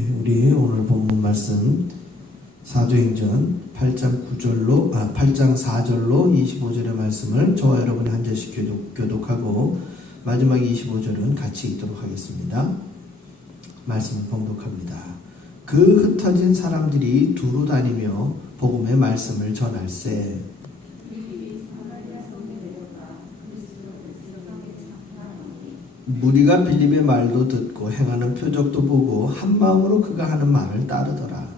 우리 오늘 본문 말씀 사도행전 8장 4절로 25절의 말씀을 저와 여러분이 한 절씩 교독하고 마지막 25절은 같이 읽도록 하겠습니다. 말씀을 봉독합니다. 그 흩어진 사람들이 두루 다니며 복음의 말씀을 전할세. 무리가 빌립의 말도 듣고 행하는 표적도 보고 한 마음으로 그가 하는 말을 따르더라.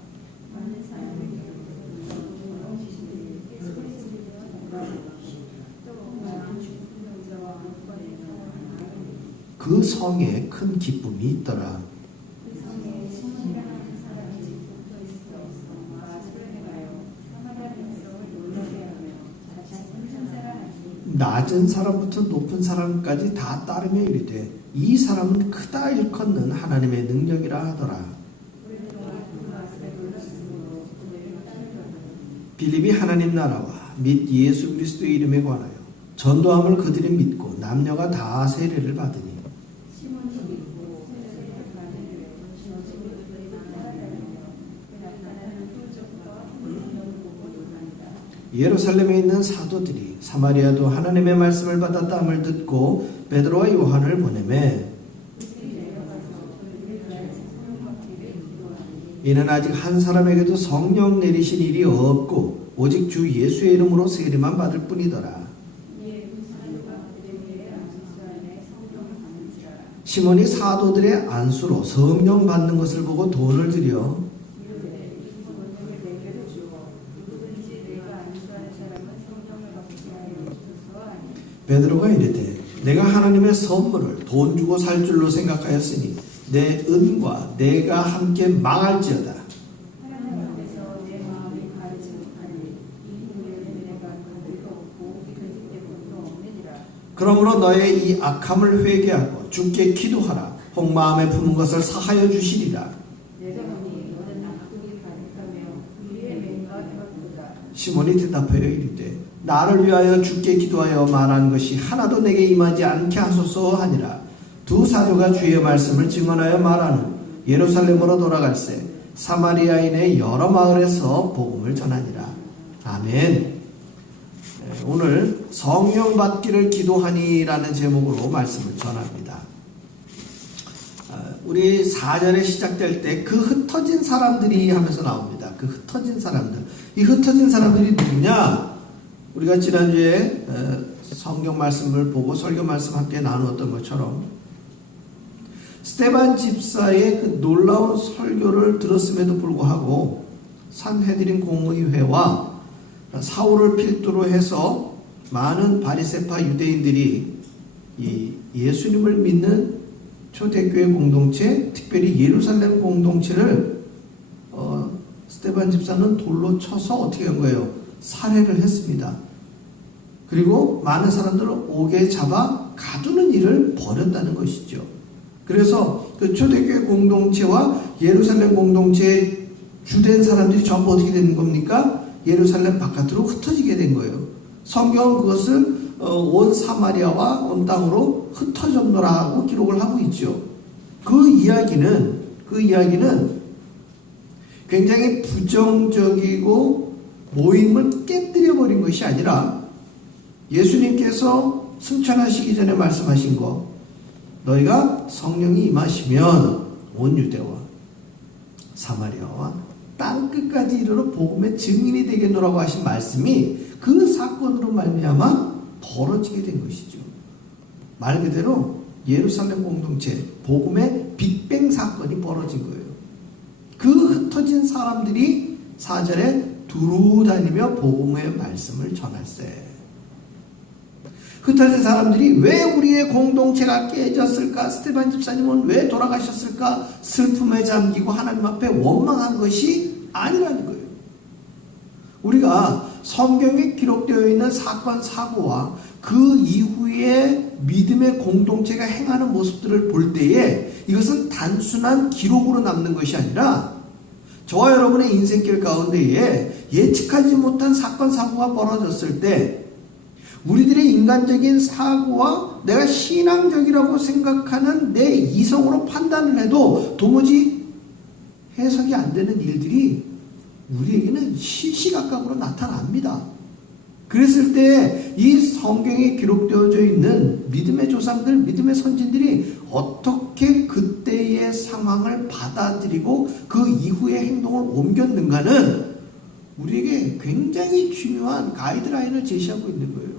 그 성에 큰 기쁨이 있더라. 낮은 사람부터 높은 사람까지 다 따르며 이르되 이 사람은 크다 일컫는 하나님의 능력이라 하더라. 빌립이 하나님 나라와 및 예수 그리스도의 이름에 관하여 전도함을 그들이 믿고 남녀가 다 세례를 받으니 예루살렘에 있는 사도들이 사마리아도 하나님의 말씀을 받았다함을 듣고 베드로와 요한을 보내매 이는 아직 한 사람에게도 성령 내리신 일이 없고 오직 주 예수의 이름으로 세례만 받을 뿐이더라. 시몬이 사도들의 안수로 성령 받는 것을 보고 돈을 들여 베드로가 이르되 내가 하나님의 선물을 돈 주고 살 줄로 생각하였으니 내 은과 내가 함께 망할지어다. 그러므로 너의 이 악함을 회개하고 주께 기도하라. 혹 마음에 품은 것을 사하여 주시리라. 시몬이 대답하여 이르되 나를 위하여 주께 기도하여 말한 것이 하나도 내게 임하지 않게 하소서 하니라. 두 사도가 주의 말씀을 증언하여 말하는 예루살렘으로 돌아갈새 사마리아인의 여러 마을에서 복음을 전하니라. 아멘. 오늘 성령 받기를 기도하니라는 제목으로 말씀을 전합니다. 우리 4절에 시작될 때 그 흩어진 사람들이 하면서 나옵니다. 그 흩어진 사람들. 이 흩어진 사람들이 누구냐? 우리가 지난주에 성경 말씀을 보고 설교 말씀 함께 나누었던 것처럼 스데반 집사의 그 놀라운 설교를 들었음에도 불구하고 산헤드린 공의회와 사울을 필두로 해서 많은 바리새파 유대인들이 이 예수님을 믿는 초대교회 공동체, 특별히 예루살렘 공동체를 스데반 집사는 돌로 쳐서 어떻게 한 거예요? 살해를 했습니다. 그리고 많은 사람들을 옥에 잡아 가두는 일을 벌였다는 것이죠. 그래서 그 초대교회 공동체와 예루살렘 공동체에 주된 사람들이 전부 어떻게 되는 겁니까? 예루살렘 바깥으로 흩어지게 된 거예요. 성경은 그것을 온 사마리아와 온 땅으로 흩어졌노라고 기록을 하고 있죠. 그 이야기는 굉장히 부정적이고 모임을 깨뜨려버린 것이 아니라 예수님께서 승천하시기 전에 말씀하신 거, 너희가 성령이 임하시면 온 유대와 사마리아와 땅끝까지 이르러 복음의 증인이 되겠노라고 하신 말씀이 그 사건으로 말미암아 벌어지게 된 것이죠. 말 그대로 예루살렘 공동체 복음의 빅뱅 사건이 벌어진 거예요. 그 흩어진 사람들이 4절에 두루 다니며 복음의 말씀을 전할세. 흩어진 사람들이 왜 우리의 공동체가 깨졌을까? 스데반 집사님은 왜 돌아가셨을까? 슬픔에 잠기고 하나님 앞에 원망한 것이 아니라는 거예요. 우리가 성경에 기록되어 있는 사건 사고와 그 이후에 믿음의 공동체가 행하는 모습들을 볼 때에 이것은 단순한 기록으로 남는 것이 아니라 저와 여러분의 인생길 가운데에 예측하지 못한 사건 사고가 벌어졌을 때 우리들의 인간적인 사고와 내가 신앙적이라고 생각하는 내 이성으로 판단을 해도 도무지 해석이 안 되는 일들이 우리에게는 시시각각으로 나타납니다. 그랬을 때 이 성경에 기록되어져 있는 믿음의 조상들, 믿음의 선진들이 어떻게 그때의 상황을 받아들이고 그 이후의 행동을 옮겼는가는 우리에게 굉장히 중요한 가이드라인을 제시하고 있는 거예요.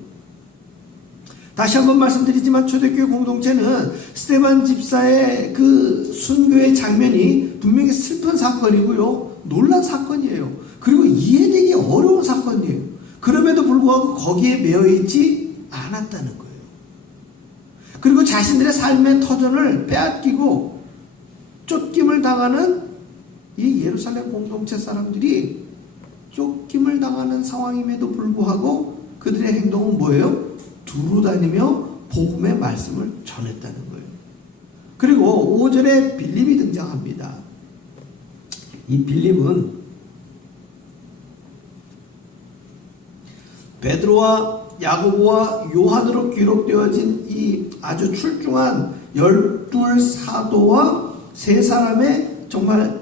다시 한번 말씀드리지만 초대교회 공동체는 스데반 집사의 그 순교의 장면이 분명히 슬픈 사건이고요. 놀란 사건이에요. 그리고 이해되기 어려운 사건이에요. 그럼에도 불구하고 거기에 매여있지 않았다는 거예요. 그리고 자신들의 삶의 터전을 빼앗기고 쫓김을 당하는 이 예루살렘 공동체 사람들이 쫓김을 당하는 상황임에도 불구하고 그들의 행동은 뭐예요? 두루 다니며 복음의 말씀을 전했다는 거예요. 그리고 5절에 빌립이 등장합니다. 이 빌립은 베드로와 야고보와 요한으로 기록되어진 이 아주 출중한 12사도와 세 사람의 정말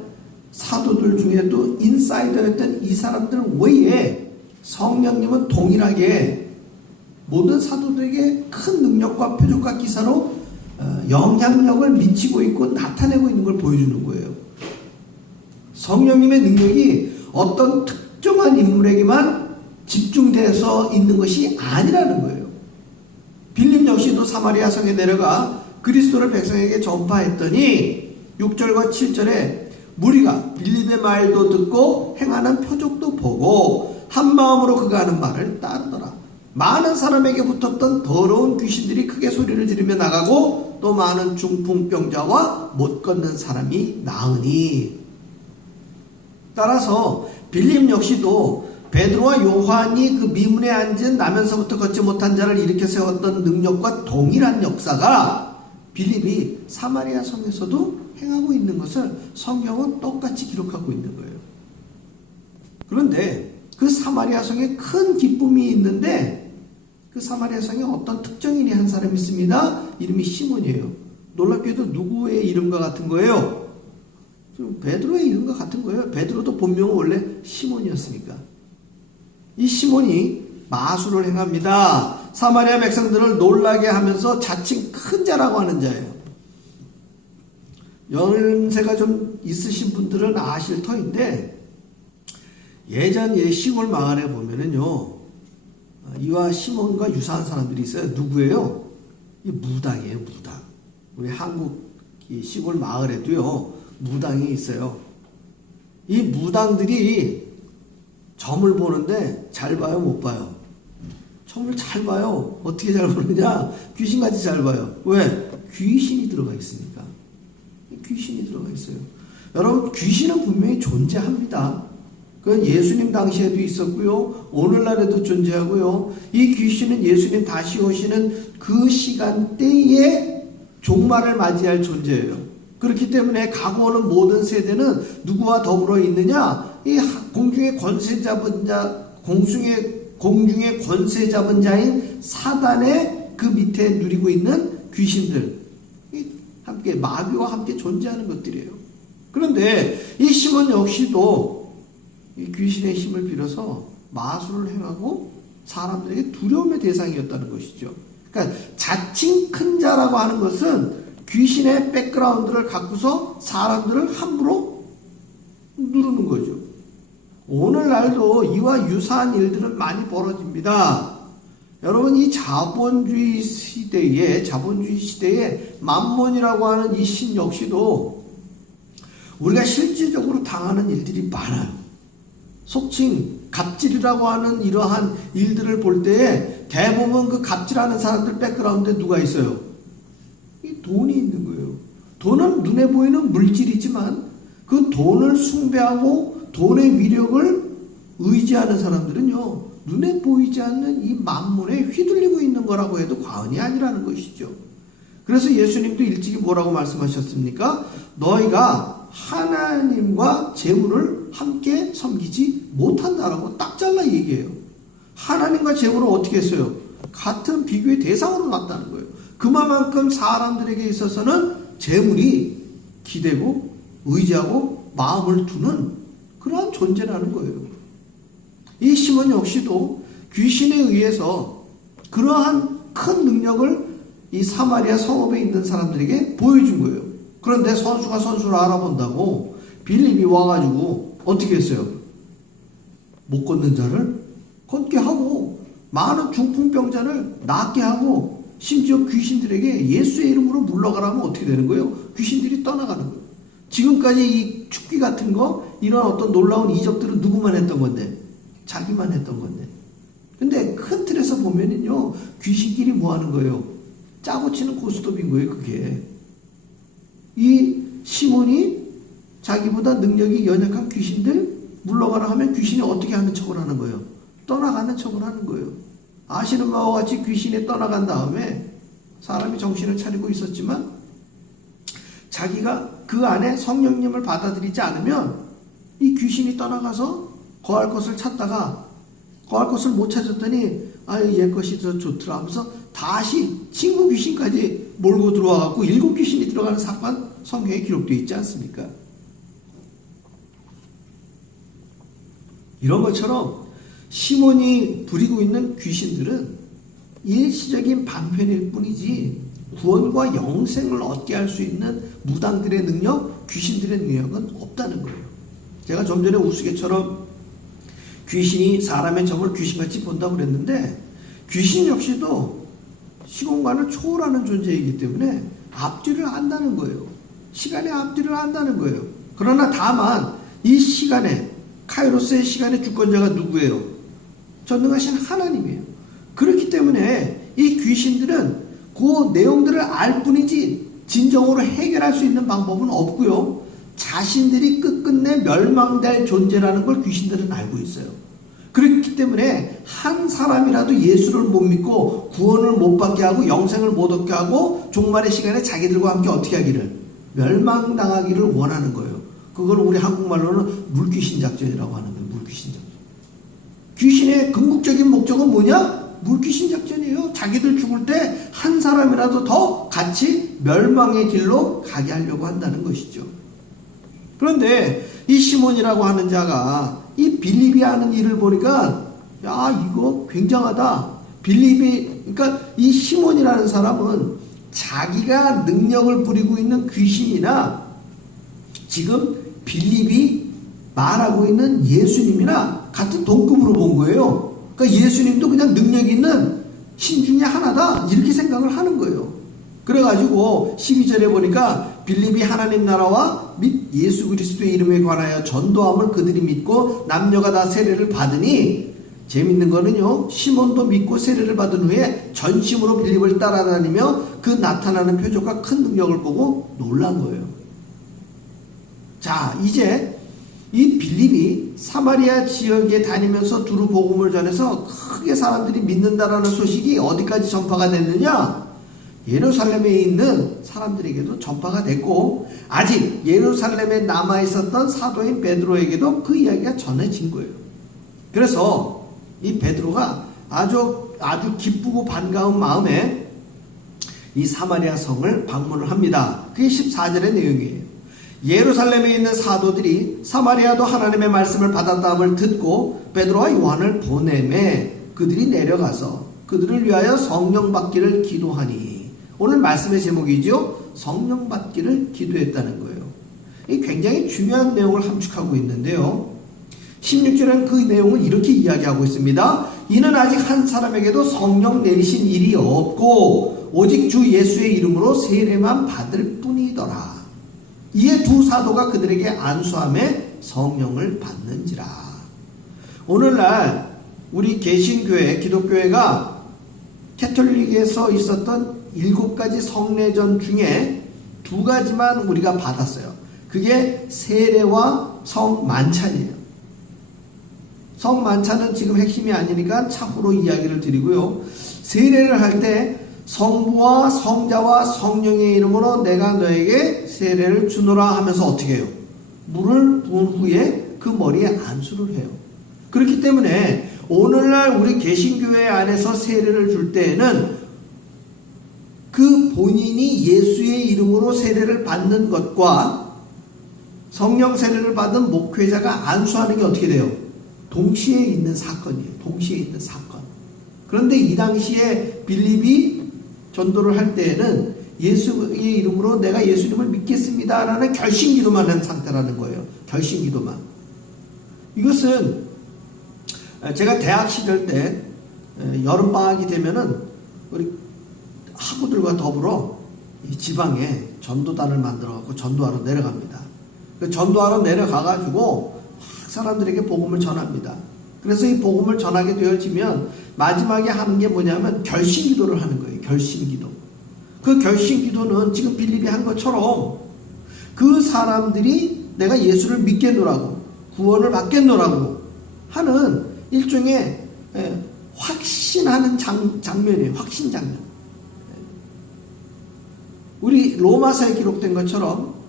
사도들 중에도 인사이더였던 이 사람들 외에 성령님은 동일하게 모든 사도들에게 큰 능력과 표적과 기사로 영향력을 미치고 있고 나타내고 있는 걸 보여주는 거예요. 성령님의 능력이 어떤 특정한 인물에게만 집중돼서 있는 것이 아니라는 거예요. 빌립 역시도 사마리아 성에 내려가 그리스도를 백성에게 전파했더니 6절과 7절에 무리가 빌립의 말도 듣고 행하는 표적도 보고 한 마음으로 그가 하는 말을 따르더라. 많은 사람에게 붙었던 더러운 귀신들이 크게 소리를 지르며 나가고 또 많은 중풍병자와 못 걷는 사람이 나으니. 따라서 빌립 역시도 베드로와 요한이 그 미문에 앉은 나면서부터 걷지 못한 자를 일으켜 세웠던 능력과 동일한 역사가 빌립이 사마리아 성에서도 행하고 있는 것을 성경은 똑같이 기록하고 있는 거예요. 그런데 그 사마리아 성에 큰 기쁨이 있는데 그 사마리아 성에 어떤 특정인이 한 사람이 있습니다. 이름이 시몬이에요. 놀랍게도 누구의 이름과 같은 거예요? 베드로의 이름과 같은 거예요. 베드로도 본명은 원래 시몬이었으니까. 이 시몬이 마술을 행합니다. 사마리아 백성들을 놀라게 하면서 자칭 큰 자라고 하는 자예요. 연세가 좀 있으신 분들은 아실 터인데 예전 시골 마을에 보면은요 이와 시몬과 유사한 사람들이 있어요. 누구예요? 이 무당이에요. 무당. 우리 한국 시골 마을에도요 무당이 있어요. 이 무당들이 점을 보는데 잘 봐요, 못 봐요? 점을 잘 봐요. 어떻게 잘 보느냐? 귀신같이 잘 봐요. 왜? 귀신이 들어가 있으니까. 귀신이 들어가 있어요. 여러분, 귀신은 분명히 존재합니다. 그건 예수님 당시에도 있었고요. 오늘날에도 존재하고요. 이 귀신은 예수님 다시 오시는 그 시간대에 종말을 맞이할 존재예요. 그렇기 때문에 가고 오는 모든 세대는 누구와 더불어 있느냐? 이 공중의 권세 잡은 자, 공중의 권세 잡은 자인 사단의 그 밑에 누리고 있는 귀신들, 함께 마귀와 함께 존재하는 것들이에요. 그런데 이 시몬 역시도 이 귀신의 힘을 빌어서 마술을 행하고 사람들에게 두려움의 대상이었다는 것이죠. 그러니까 자칭 큰 자라고 하는 것은 귀신의 백그라운드를 갖고서 사람들을 함부로 누르는 거죠. 오늘날도 이와 유사한 일들은 많이 벌어집니다. 여러분, 이 자본주의 시대에 만몬이라고 하는 이 신 역시도 우리가 실질적으로 당하는 일들이 많아요. 속칭 갑질이라고 하는 이러한 일들을 볼 때에 대부분 그 갑질하는 사람들 백그라운드에 누가 있어요? 이 돈이 있는 거예요. 돈은 눈에 보이는 물질이지만 그 돈을 숭배하고 돈의 위력을 의지하는 사람들은요, 눈에 보이지 않는 이 만문에 휘둘리고 있는 거라고 해도 과언이 아니라는 것이죠. 그래서 예수님도 일찍이 뭐라고 말씀하셨습니까? 너희가 하나님과 재물을 함께 섬기지 못한다라고 딱 잘라 얘기해요. 하나님과 재물을 어떻게 했어요? 같은 비교의 대상으로 놨다는 거예요. 그만큼 사람들에게 있어서는 재물이 기대고 의지하고 마음을 두는 그러한 존재라는 거예요. 이 시몬 역시도 귀신에 의해서 그러한 큰 능력을 이 사마리아 성읍에 있는 사람들에게 보여준 거예요. 그런데 선수가 선수를 알아본다고 빌립이 와가지고 어떻게 했어요? 못 걷는 자를 걷게 하고 많은 중풍병자를 낫게 하고 심지어 귀신들에게 예수의 이름으로 물러가라면 어떻게 되는 거예요? 귀신들이 떠나가는 거예요. 지금까지 이 축기 같은 거 이런 어떤 놀라운 이적들은 누구만 했던 건데? 자기만 했던 건데. 근데 큰 틀에서 보면은요, 귀신끼리 뭐 하는 거예요? 짜고 치는 고스톱인 거예요, 그게. 이 시몬이 자기보다 능력이 연약한 귀신들 물러가라 하면 귀신이 어떻게 하는 척을 하는 거예요? 떠나가는 척을 하는 거예요. 아시는 바와 같이 귀신이 떠나간 다음에 사람이 정신을 차리고 있었지만 자기가 그 안에 성령님을 받아들이지 않으면 이 귀신이 떠나가서 거할 것을 찾다가 거할 것을 못 찾았더니 아유 얘 것이 더 좋더라 하면서 다시 친구 귀신까지 몰고 들어와갖고 7 귀신이 들어가는 사건 성경에 기록되어 있지 않습니까? 이런 것처럼 시몬이 부리고 있는 귀신들은 일시적인 방편일 뿐이지 구원과 영생을 얻게 할 수 있는 무당들의 능력, 귀신들의 능력은 없다는 거예요. 제가 좀 전에 우스개처럼 귀신이 사람의 점을 귀신같이 본다고 그랬는데 귀신 역시도 시공간을 초월하는 존재이기 때문에 앞뒤를 안다는 거예요. 시간의 앞뒤를 안다는 거예요. 그러나 다만 이 시간에 카이로스의 시간의 주권자가 누구예요? 전능하신 하나님이에요. 그렇기 때문에 이 귀신들은 그 내용들을 알 뿐이지 진정으로 해결할 수 있는 방법은 없고요. 자신들이 끝끝내 멸망될 존재라는 걸 귀신들은 알고 있어요. 그렇기 때문에 한 사람이라도 예수를 못 믿고 구원을 못 받게 하고 영생을 못 얻게 하고 종말의 시간에 자기들과 함께 어떻게 하기를 멸망당하기를 원하는 거예요. 그걸 우리 한국말로는 물귀신 작전이라고 하는 거예요. 물귀신 작전. 귀신의 궁극적인 목적은 뭐냐? 물귀신 작전이에요. 자기들 죽을 때 한 사람이라도 더 같이 멸망의 길로 가게 하려고 한다는 것이죠. 그런데 이 시몬이라고 하는 자가 이 빌립이 하는 일을 보니까 야 이거 굉장하다. 빌립이 그러니까 이 시몬이라는 사람은 자기가 능력을 부리고 있는 귀신이나 지금 빌립이 말하고 있는 예수님이나 같은 동급으로 본 거예요. 그러니까 예수님도 그냥 능력 있는 신 중에 하나다 이렇게 생각을 하는 거예요. 그래가지고 12절에 보니까 빌립이 하나님 나라와 및 예수 그리스도의 이름에 관하여 전도함을 그들이 믿고 남녀가 다 세례를 받으니 재밌는 거는요 시몬도 믿고 세례를 받은 후에 전심으로 빌립을 따라다니며 그 나타나는 표적과 큰 능력을 보고 놀란 거예요. 자 이제 이 빌립이 사마리아 지역에 다니면서 두루 복음을 전해서 크게 사람들이 믿는다라는 소식이 어디까지 전파가 됐느냐? 예루살렘에 있는 사람들에게도 전파가 됐고 아직 예루살렘에 남아있었던 사도인 베드로에게도 그 이야기가 전해진 거예요. 그래서 이 베드로가 아주 기쁘고 반가운 마음에 이 사마리아 성을 방문을 합니다. 그게 14절의 내용이에요. 예루살렘에 있는 사도들이 사마리아도 하나님의 말씀을 받았다함을 듣고 베드로와 요한을 보내매 그들이 내려가서 그들을 위하여 성령 받기를 기도하니 오늘 말씀의 제목이죠. 성령 받기를 기도했다는 거예요. 이 굉장히 중요한 내용을 함축하고 있는데요. 16절은 그 내용을 이렇게 이야기하고 있습니다. 이는 아직 한 사람에게도 성령 내리신 일이 없고 오직 주 예수의 이름으로 세례만 받을 뿐이더라. 이에 두 사도가 그들에게 안수함에 성령을 받는지라. 오늘날 우리 개신교회 기독교회가 캐톨릭에서 있었던 7가지 성례전 중에 2가지만 우리가 받았어요. 그게 세례와 성만찬이에요. 성만찬은 지금 핵심이 아니니까 차후로 이야기를 드리고요. 세례를 할 때 성부와 성자와 성령의 이름으로 내가 너에게 세례를 주노라 하면서 어떻게 해요? 물을 부은 후에 그 머리에 안수를 해요. 그렇기 때문에 오늘날 우리 개신교회 안에서 세례를 줄 때에는 그 본인이 예수의 이름으로 세례를 받는 것과 성령 세례를 받은 목회자가 안수하는 게 어떻게 돼요? 동시에 있는 사건이에요. 동시에 있는 사건. 그런데 이 당시에 빌립이 전도를 할 때에는 예수의 이름으로 내가 예수님을 믿겠습니다 라는 결심기도만 한 상태라는 거예요. 결심기도만. 이것은 제가 대학 시절 때 여름방학이 되면은 우리 학우들과 더불어 이 지방에 전도단을 만들어갖고 전도하러 내려갑니다. 그 전도하러 내려가가지고 사람들에게 복음을 전합니다. 그래서 이 복음을 전하게 되어지면 마지막에 하는 게 뭐냐면 결심기도를 하는 거예요. 결심기도. 그 결심기도는 지금 빌립이 한 것처럼 그 사람들이 내가 예수를 믿겠노라고 구원을 받겠노라고 하는 일종의 확신하는 장면이에요. 확신 장면. 우리 로마서에 기록된 것처럼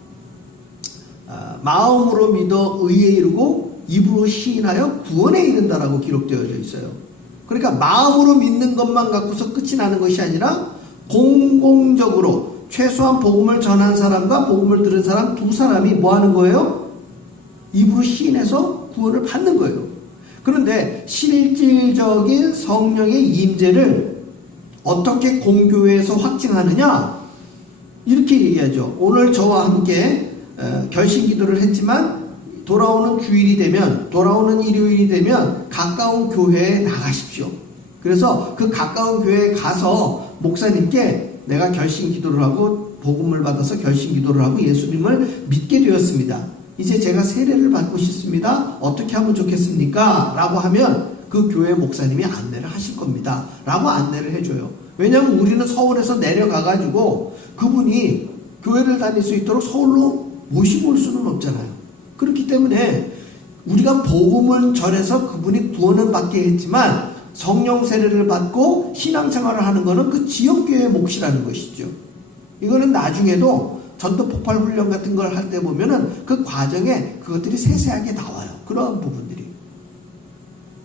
마음으로 믿어 의에 이르고 입으로 시인하여 구원에 이른다라고 기록되어져 있어요. 그러니까 마음으로 믿는 것만 갖고서 끝이 나는 것이 아니라 공공적으로 최소한 복음을 전한 사람과 복음을 들은 사람 두 사람이 뭐 하는 거예요? 입으로 시인해서 구원을 받는 거예요. 그런데 실질적인 성령의 임재를 어떻게 공교회에서 확증하느냐? 이렇게 얘기하죠. 오늘 저와 함께 결심기도를 했지만 돌아오는 주일이 되면, 돌아오는 일요일이 되면 가까운 교회에 나가십시오. 그래서 그 가까운 교회에 가서 목사님께 내가 결심기도를 하고 복음을 받아서 결심기도를 하고 예수님을 믿게 되었습니다. 이제 제가 세례를 받고 싶습니다. 어떻게 하면 좋겠습니까? 라고 하면 그 교회 목사님이 안내를 하실 겁니다. 라고 안내를 해줘요. 왜냐하면 우리는 서울에서 내려가가지고 그분이 교회를 다닐 수 있도록 서울로 모시고 올 수는 없잖아요. 그렇기 때문에 우리가 복음을 전해서 그분이 구원을 받게 했지만 성령 세례를 받고 신앙생활을 하는 것은 그 지역교회의 몫이라는 것이죠. 이거는 나중에도 전도 폭발 훈련 같은 걸 할 때 보면은 그 과정에 그것들이 세세하게 나와요. 그런 부분들이.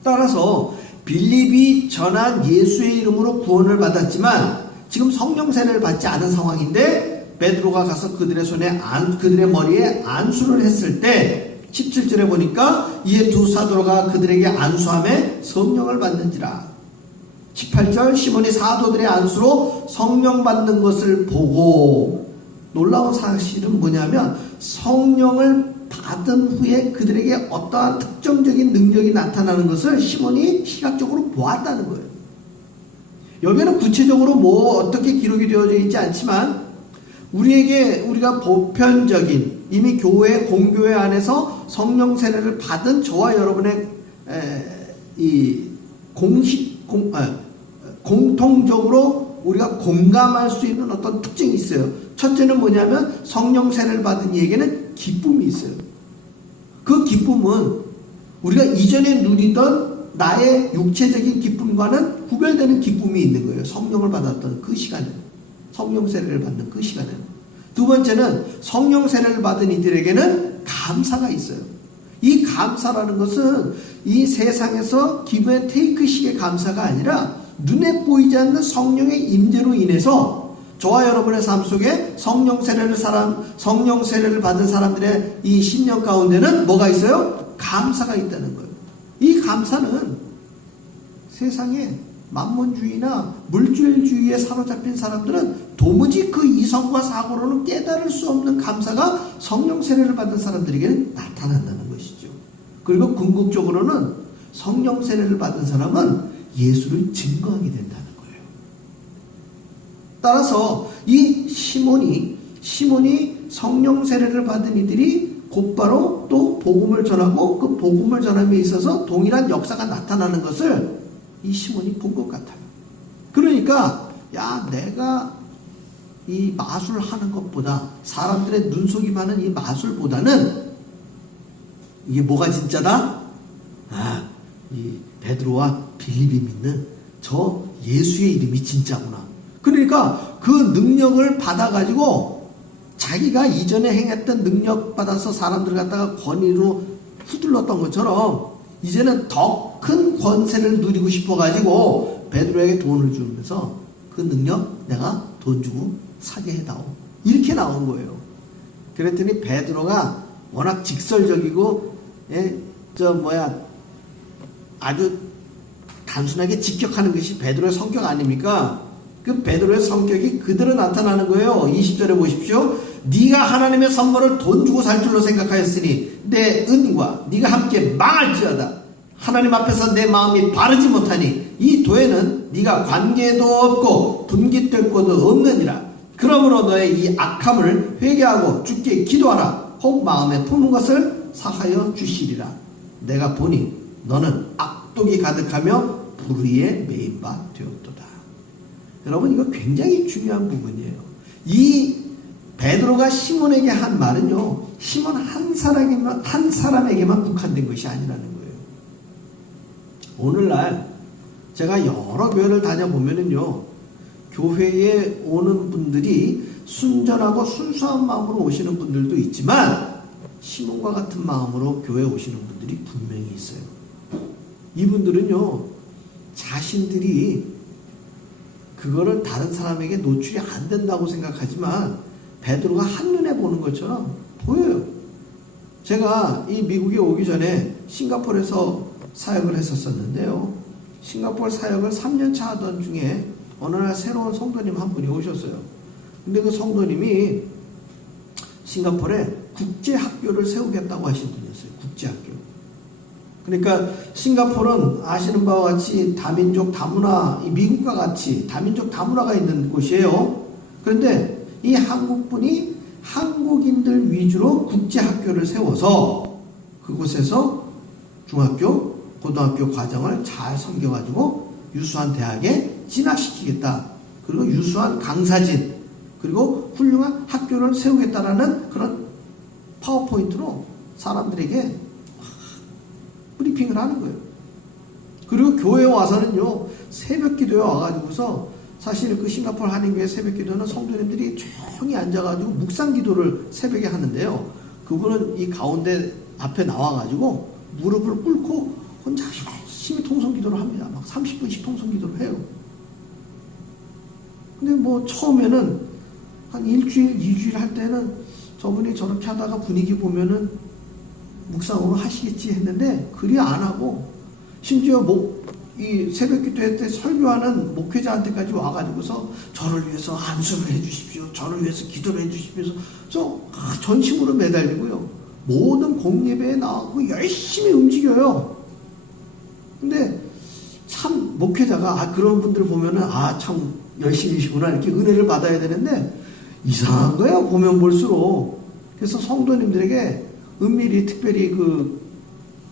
따라서 빌립이 전한 예수의 이름으로 구원을 받았지만 지금 성령 세례를 받지 않은 상황인데 베드로가 가서 그들의 그들의 머리에 안수를 했을 때 17절에 보니까 이에 두 사도가 그들에게 안수함에 성령을 받는지라. 18절 시몬이 사도들의 안수로 성령 받는 것을 보고, 놀라운 사실은 뭐냐면 성령을 받은 후에 그들에게 어떠한 특정적인 능력이 나타나는 것을 시몬이 시각적으로 보았다는 거예요. 여기는 구체적으로 뭐 어떻게 기록이 되어져 있지 않지만 우리가 보편적인 이미 교회 공교회 안에서 성령 세례를 받은 저와 여러분의 공통적으로 우리가 공감할 수 있는 어떤 특징이 있어요. 첫째는 뭐냐면 성령 세례를 받은 이에게는 기쁨이 있어요. 그 기쁨은 우리가 이전에 누리던 나의 육체적인 기쁨과는 구별되는 기쁨이 있는 거예요. 성령을 받았던 그 시간에, 성령 세례를 받는 그 시간에. 두 번째는 성령 세례를 받은 이들에게는 감사가 있어요. 이 감사라는 것은 이 세상에서 give and take 식의 감사가 아니라 눈에 보이지 않는 성령의 임재로 인해서 저와 여러분의 삶 속에 성령 세례를 받은 사람들의 이 심령 가운데는 뭐가 있어요? 감사가 있다는 거예요. 이 감사는 세상에 만몬주의나 물질주의에 사로잡힌 사람들은 도무지 그 이성과 사고로는 깨달을 수 없는 감사가 성령 세례를 받은 사람들에게는 나타난다는 것이죠. 그리고 궁극적으로는 성령 세례를 받은 사람은 예수를 증거하게 된다는 거예요. 따라서 이 시몬이 성령 세례를 받은 이들이 곧바로 또 복음을 전하고 그 복음을 전함에 있어서 동일한 역사가 나타나는 것을 이 시몬이 본 것 같아요. 그러니까 내가 이 마술하는 것보다, 사람들의 눈속임 하는 이 마술보다는 이게 뭐가 진짜다? 이 베드로와 빌립이 믿는 저 예수의 이름이 진짜구나. 그러니까 그 능력을 받아가지고 자기가 이전에 행했던 능력 받아서 사람들 갖다가 권위로 휘둘렀던 것처럼 이제는 더 큰 권세를 누리고 싶어가지고 베드로에게 돈을 주면서 그 능력 내가 돈 주고 사게 해다오. 이렇게 나온 거예요. 그랬더니 베드로가 워낙 직설적이고, 아주 단순하게 직격하는 것이 베드로의 성격 아닙니까? 그 베드로의 성격이 그대로 나타나는 거예요. 20절에 보십시오. 네가 하나님의 선물을 돈 주고 살 줄로 생각하였으니 내 은과 네가 함께 망할지어다. 하나님 앞에서 내 마음이 바르지 못하니 이 도에는 네가 관계도 없고 분깃될 곳도 없느니라. 그러므로 너의 이 악함을 회개하고 주께 기도하라. 혹 마음에 품은 것을 사하여 주시리라. 내가 보니 너는 악독이 가득하며 불의에 매인 바 되었도다. 여러분, 이거 굉장히 중요한 부분이에요. 이 베드로가 시몬에게 한 말은요, 시몬 한 사람에게만 국한된 것이 아니라는 거예요. 오늘날 제가 여러 교회를 다녀보면은요, 교회에 오는 분들이 순전하고 순수한 마음으로 오시는 분들도 있지만 시몬과 같은 마음으로 교회에 오시는 분들이 분명히 있어요. 이분들은요, 자신들이 그거를 다른 사람에게 노출이 안 된다고 생각하지만 베드로가 한눈에 보는 것처럼 보여요. 제가 이 미국에 오기 전에 싱가포르에서 사역을 했었는데요. 싱가포르 사역을 3년차 하던 중에 어느 날 새로운 성도님 한 분이 오셨어요. 근데 그 성도님이 싱가포르에 국제학교를 세우겠다고 하신 분이었어요. 국제학교. 그러니까 싱가포르는 아시는 바와 같이 다민족 다문화, 미국과 같이 다민족 다문화가 있는 곳이에요. 그런데 이 한국분이 한국인들 위주로 국제학교를 세워서 그곳에서 중학교, 고등학교 과정을 잘 섬겨가지고 유수한 대학에 진학시키겠다. 그리고 유수한 강사진, 그리고 훌륭한 학교를 세우겠다라는 그런 파워포인트로 사람들에게 브리핑을 하는 거예요. 그리고 교회에 와서는요, 새벽 기도에 와가지고서 사실 그 싱가포르 한인교회 새벽 기도는 성도님들이 조용히 앉아가지고 묵상 기도를 새벽에 하는데요. 그분은 이 가운데 앞에 나와가지고 무릎을 꿇고 혼자 열심히 통성 기도를 합니다. 막 30분씩 통성 기도를 해요. 근데 뭐 처음에는 한 일주일, 2주일 할 때는 저분이 저렇게 하다가 분위기 보면은 묵상으로 하시겠지 했는데 그리 안 하고 심지어 이 새벽 기도회 때 설교하는 목회자한테까지 와가지고서 저를 위해서 안수를 해주십시오. 저를 위해서 기도를 해주십시오. 그래서 전심으로 매달리고요. 모든 공예배에 나가고 열심히 움직여요. 근데 참 목회자가 그런 분들 보면은 참 열심히시구나 이렇게 은혜를 받아야 되는데 이상한 거예요. 보면 볼수록. 그래서 성도님들에게 은밀히 특별히 그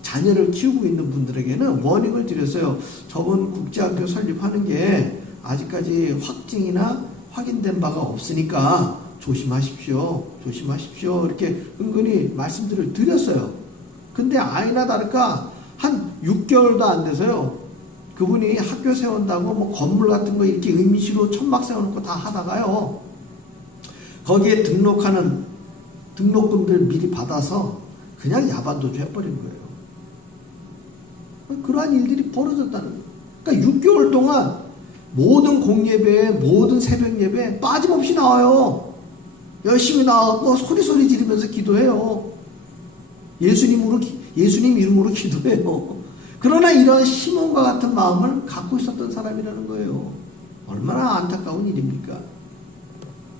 자녀를 키우고 있는 분들에게는 워닝을 드렸어요. 저번 국제학교 설립하는 게 아직까지 확증이나 확인된 바가 없으니까 조심하십시오. 조심하십시오. 이렇게 은근히 말씀들을 드렸어요. 근데 아니나 다를까 한 6개월도 안 돼서요. 그분이 학교 세운다고 뭐 건물 같은 거 이렇게 임시로 천막 세워놓고 다 하다가요. 거기에 등록하는 등록금들 미리 받아서 그냥 야반도주 해버린 거예요. 그러한 일들이 벌어졌다는 거예요. 그러니까 6개월 동안 모든 공예배에 모든 새벽 예배에 빠짐없이 나와요. 열심히 나와서 소리 지르면서 기도해요. 예수님 이름으로 기도해요. 그러나 이런 시몬과 같은 마음을 갖고 있었던 사람이라는 거예요. 얼마나 안타까운 일입니까?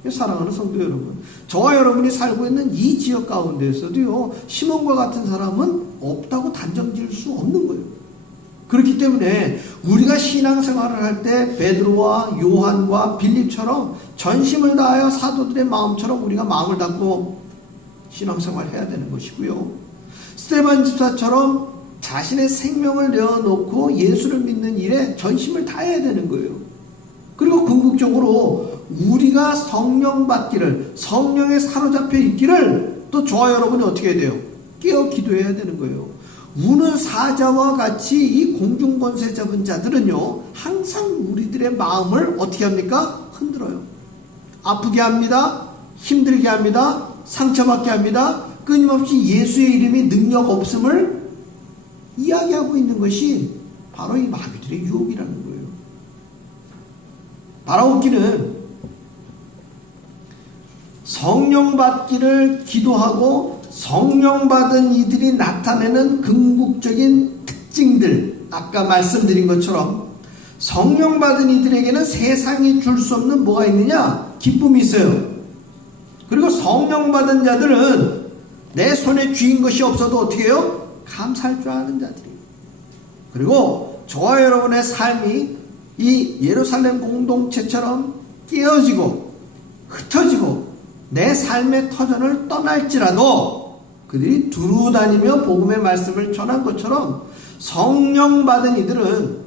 사랑하는 성도 여러분, 저와 여러분이 살고 있는 이 지역 가운데에서도요, 시몬과 같은 사람은 없다고 단정 지을 수 없는 거예요. 그렇기 때문에 우리가 신앙생활을 할 때 베드로와 요한과 빌립처럼 전심을 다하여 사도들의 마음처럼 우리가 마음을 닫고 신앙생활을 해야 되는 것이고요. 스데반 집사처럼 자신의 생명을 내어놓고 예수를 믿는 일에 전심을 다해야 되는 거예요. 그리고 궁극적으로 우리가 성령 받기를, 성령에 사로잡혀 있기를 또 저와 여러분이 어떻게 해야 돼요? 깨어 기도해야 되는 거예요. 우는 사자와 같이 이 공중권세 잡은 자들은요, 항상 우리들의 마음을 어떻게 합니까? 흔들어요. 아프게 합니다. 힘들게 합니다. 상처받게 합니다. 끊임없이 예수의 이름이 능력 없음을 이야기하고 있는 것이 바로 이 마귀들의 유혹이라는 거예요. 바라옵기는 성령 받기를 기도하고 성령 받은 이들이 나타내는 궁극적인 특징들, 아까 말씀드린 것처럼 성령 받은 이들에게는 세상이 줄 수 없는 뭐가 있느냐? 기쁨이 있어요. 그리고 성령 받은 자들은 내 손에 쥐인 것이 없어도 어떻게 해요? 감사할 줄 아는 자들이에요. 그리고 저와 여러분의 삶이 이 예루살렘 공동체처럼 깨어지고 흩어지고 내 삶의 터전을 떠날지라도 그들이 두루 다니며 복음의 말씀을 전한 것처럼 성령 받은 이들은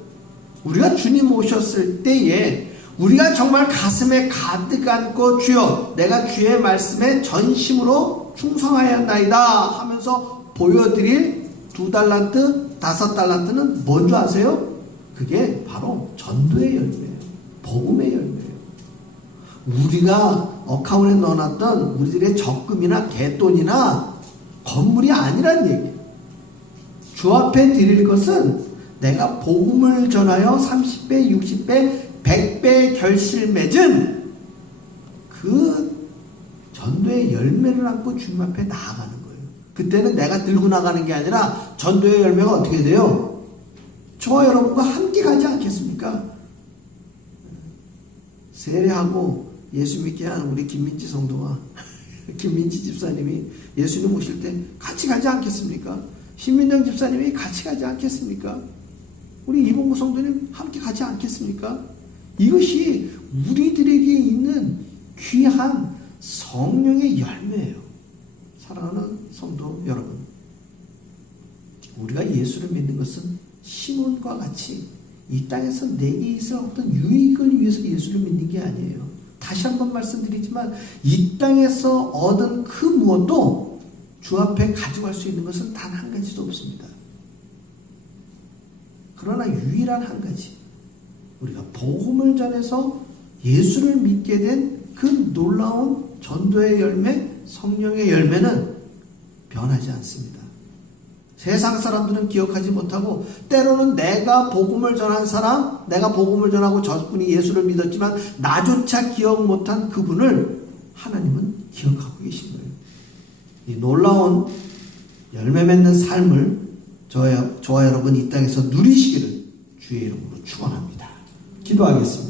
우리가 주님 오셨을 때에 우리가 정말 가슴에 가득 안고 주여 내가 주의 말씀에 전심으로 충성하였나이다 하면서 보여드릴 2달란트, 5달란트는 뭔지 아세요? 그게 바로 전도의 열매예요. 복음의 열매예요. 우리가 어카운트에 넣어놨던 우리들의 적금이나 갯돈이나 건물이 아니란 얘기예요. 주 앞에 드릴 것은 내가 복음을 전하여 30배, 60배, 100배의 결실 맺은 그 전도의 열매를 안고 주님 앞에 나아가는 거예요. 그때는 내가 들고 나가는 게 아니라 전도의 열매가 어떻게 돼요? 저와 여러분과 함께 가지 않겠습니까? 세례하고 예수 믿게 한 우리 김민지 성도와 김민지 집사님이 예수님 오실 때 같이 가지 않겠습니까? 신민정 집사님이 같이 가지 않겠습니까? 우리 이봉구 성도님 함께 가지 않겠습니까? 이것이 우리들에게 있는 귀한 성령의 열매예요. 사랑하는 성도 여러분, 우리가 예수를 믿는 것은 시몬과 같이 이 땅에서 내게 있을 어떤 유익을 위해서 예수를 믿는 게 아니에요. 다시 한번 말씀드리지만 이 땅에서 얻은 그 무엇도 주 앞에 가져갈 수 있는 것은 단 한 가지도 없습니다. 그러나 유일한 한 가지, 우리가 복음을 전해서 예수를 믿게 된 그 놀라운 전도의 열매, 성령의 열매는 변하지 않습니다. 세상 사람들은 기억하지 못하고 때로는 내가 복음을 전한 사람, 내가 복음을 전하고 저분이 예수를 믿었지만 나조차 기억 못한 그분을 하나님은 기억하고 계신 거예요. 이 놀라운 열매 맺는 삶을 저와 여러분 이 땅에서 누리시기를 주의 이름으로 축원합니다. 기도하겠습니다.